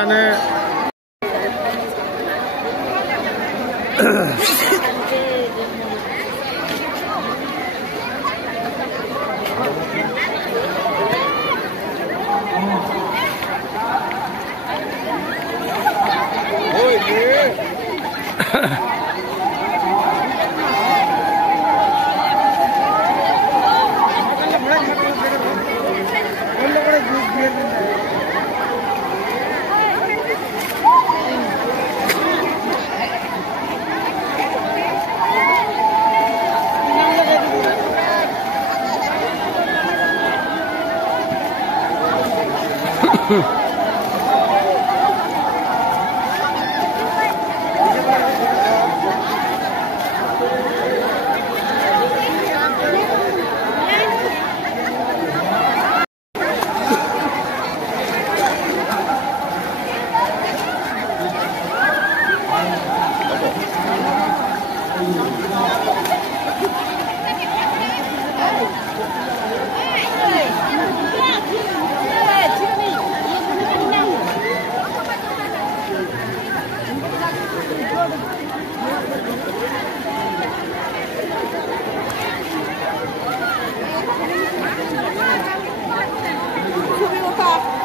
এখানে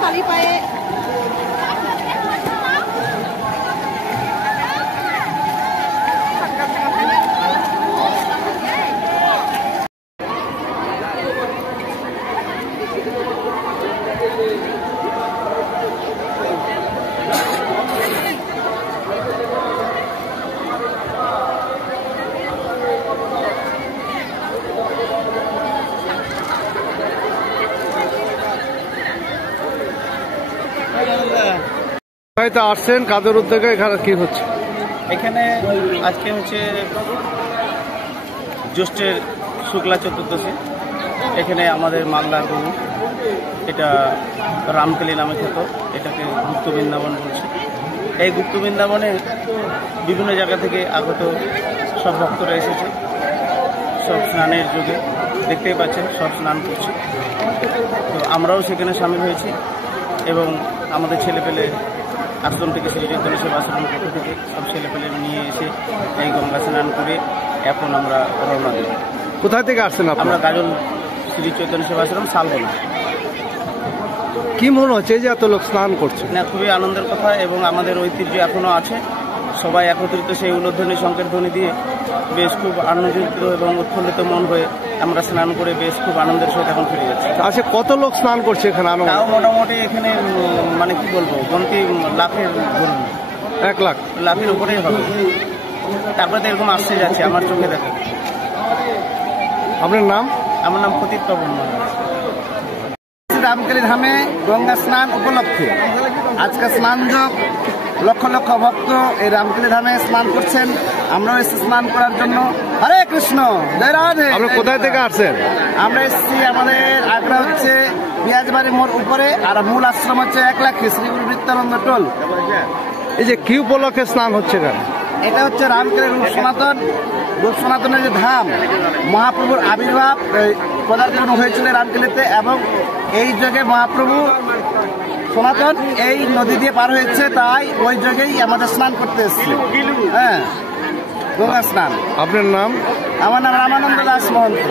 খালি পায়ে হয়তো আসছেন কাদের উদ্যোগে এখানে কি হচ্ছে? এখানে আজকে হচ্ছে জ্যৈষ্ঠের শুক্লা চতুর্দশী। এখানে আমাদের মালদার গরু, এটা রামকেলি নামে খ্যাত, এটাকে গুপ্ত বৃন্দাবন বলছে। এই গুপ্ত বৃন্দাবনে বিভিন্ন জায়গা থেকে আগত সব ভক্তরা এসেছে। সব স্নানের যুগে দেখতেই পাচ্ছেন, সব স্নান করছে। তো আমরাও সেখানে সামিল হয়েছি এবং আমাদের ছেলেপেলে আশ্রম থেকে, শ্রী চৈতন্য সেবা আশ্রমের পক্ষ থেকে সব ছেলেপেলে নিয়ে এসে এই গঙ্গা স্নান করে এখন আমরা রওনা দেব। কোথায় থেকে আসছেন আপনারা? আমরা গাজল শ্রী চৈতন্য সেবা আশ্রম শালবনা। কি মনে হচ্ছে যে এত লোক স্নান করছে? না, খুবই আনন্দের কথা এবং আমাদের ঐতিহ্য এখনও আছে। সবাই একত্রিত সেই উলধ্বনি সংকেত ধ্বনি দিয়ে বেশ খুব আনন্দিত এবং উৎফুল্লিত মন হয়ে আমরা স্নান করে বেশ খুব আনন্দের সহিত এখন ফিরে যাচ্ছি। আচ্ছা, কত লোক স্নান করছে এখানে? তাও মোটামুটি এখানে মানে কি বলবো, গণতি লাখের ধরুন, 1 লাখ লাখের উপরেই হবে। তারপরে তো এরকম আসতে যাচ্ছে আমার চোখে দেখা। আপনার নাম? আমার নাম প্রতীক পাবন। রামকেলি ধামে গঙ্গা স্নান উপলক্ষে আজকে স্নান যোগ, লক্ষ লক্ষ ভক্ত এই রামকেলি ধামে স্নান করছেন। আমরাও এসেছি স্নান করার জন্য। হরে কৃষ্ণ, জয় রাধে। আপনি কোথায় থেকে আসছেন? আমরা এসেছি, আমাদের আগ্রা হচ্ছে পিঁয়াজবাড়ি মোড় উপরে, আর মূল আশ্রম হচ্ছে 1 লাখ শ্রী গুরু নিত্যানন্দ টোল। এই যে কি উপলক্ষে স্নান হচ্ছে এখানে? এটা হচ্ছে রামকেলি রূপ সনাতন, রূপ সনাতনের যে ধাম, মহাপ্রভুর আবির্ভাব পদার্পণ হয়েছিল রামকেলিতে, এবং এই যুগে মহাপ্রভু সনাতন এই নদী দিয়ে পার হয়েছে, তাই ওই যুগেই আমাদের স্নান করতে এসেছি। হ্যাঁ, গঙ্গা স্নান। আপনার নাম? আমার নাম রামানন্দ দাস মহন্ত।